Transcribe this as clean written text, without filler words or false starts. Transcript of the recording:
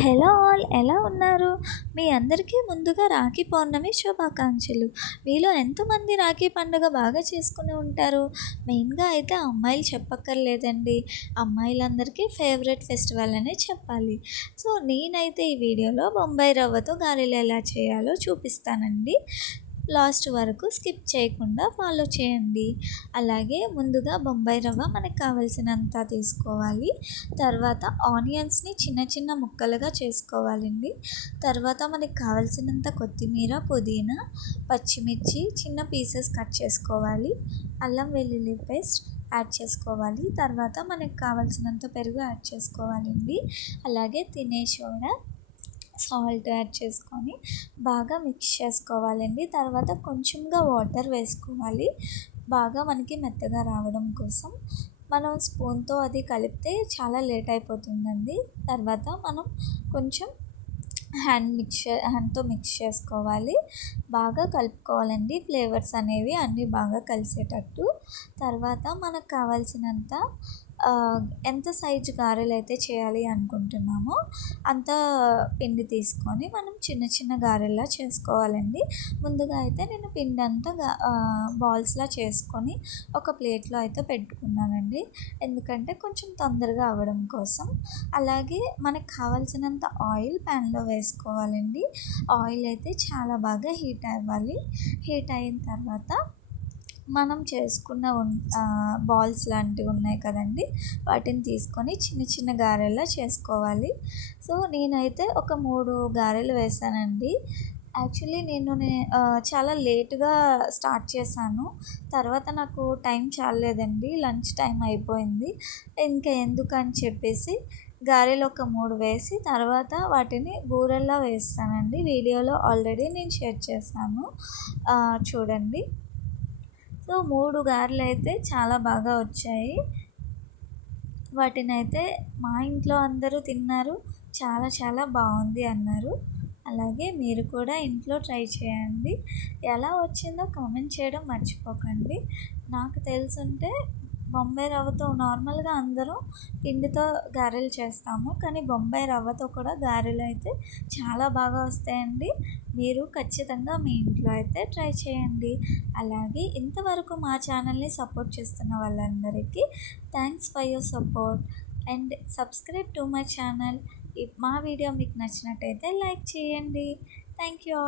Hello all, ఎలా ఉన్నారు? మీ అందరికీ ముందుగా రాఖీ పౌర్ణమి శుభాకాంక్షలు. మీలో ఎంతమంది రాఖీ పండుగ బాగా చేసుకుని ఉంటారు? మెయిన్గా అయితే అమ్మాయిలు చెప్పక్కర్లేదండి. అమ్మాయిలందరికీ ఫేవరెట్ ఫెస్టివల్ అనే చెప్పాలి. సో నేనైతే ఈ వీడియోలో బొంబాయి రవ్వతో గారెలు ఎలా చేయాలో చూపిస్తానండి. లాస్ట్ వరకు స్కిప్ చేయకుండా ఫాలో చేయండి. అలాగే ముందుగా బొంబాయి రవ్వ మనకు కావలసినంత తీసుకోవాలి. తర్వాత ఆనియన్స్ని చిన్న చిన్న ముక్కలుగా చేసుకోవాలండి. తర్వాత మనకి కావలసినంత కొత్తిమీర, పుదీనా, పచ్చిమిర్చి చిన్న పీసెస్ కట్ చేసుకోవాలి. అల్లం వెల్లుల్లి పేస్ట్ యాడ్ చేసుకోవాలి. తర్వాత మనకు కావలసినంత పెరుగు యాడ్ చేసుకోవాలండి. అలాగే తినే సోడా, సాల్ట్ యాడ్ చేసుకొని బాగా మిక్స్ చేసుకోవాలండి. తర్వాత కొంచెంగా వాటర్ వేసుకోవాలి, బాగా మనకి మెత్తగా రావడం కోసం. మనం స్పూన్తో అది కలిపితే చాలా లేట్ అయిపోతుందండి. తర్వాత మనం కొంచెం హ్యాండ్తో మిక్స్ చేసుకోవాలి, బాగా కలుపుకోవాలండి. ఫ్లేవర్స్ అనేవి అన్నీ బాగా కలిసేటట్టు. తర్వాత మనకు కావాల్సినంత ఎంత సైజు గారెలు అయితే చేయాలి అనుకుంటున్నామో అంత పిండి తీసుకొని మనం చిన్న చిన్న గారెల్లా చేసుకోవాలండి. ముందుగా అయితే నేను పిండి అంతా బాల్స్లా చేసుకొని ఒక ప్లేట్లో అయితే పెట్టుకున్నానండి, ఎందుకంటే కొంచెం తొందరగా అవ్వడం కోసం. అలాగే మనకు కావాల్సినంత ఆయిల్ ప్యాన్లో వేసుకోవాలండి. ఆయిల్ అయితే చాలా బాగా హీట్ అవ్వాలి. హీట్ అయిన తర్వాత మనం చేసుకున్న బాల్స్ లాంటివి ఉన్నాయి కదండి, వాటిని తీసుకొని చిన్న చిన్న గారెల్లా చేసుకోవాలి. సో నేనైతే ఒక 3 గారెలు వేసానండి. యాక్చువల్లీ నేను చాలా లేటుగా స్టార్ట్ చేశాను. తర్వాత నాకు టైం చాలలేదండి, లంచ్ టైం అయిపోయింది. ఇంకా ఎందుకని చెప్పేసి గారెలు ఒక 3 వేసి తర్వాత వాటిని బూరెల్లా వేస్తానండి. వీడియోలో ఆల్రెడీ నేను షేర్ చేశాను, చూడండి. సో 3 గారెలు అయితే చాలా బాగా వచ్చాయి. వాటిని అయితే మా ఇంట్లో అందరూ తిన్నారు, చాలా చాలా బాగుంది అన్నారు. అలాగే మీరు కూడా ఇంట్లో ట్రై చేయండి. ఎలా వచ్చిందో కామెంట్ చేయడం మర్చిపోకండి. నాకు తెలుసుంటే బొంబాయి రవ్వతో నార్మల్గా అందరూ పిండితో గారెలు చేస్తాము, కానీ బొంబాయి రవ్వతో కూడా గారెలు అయితే చాలా బాగా వస్తాయండి. మీరు ఖచ్చితంగా మీ ఇంట్లో అయితే ట్రై చేయండి. అలాగే ఇంతవరకు మా ఛానల్ని సపోర్ట్ చేస్తున్న వాళ్ళందరికీ thanks for your support and subscribe to my channel. మా వీడియో మీకు నచ్చినట్టయితే లైక్ చేయండి. Thank you.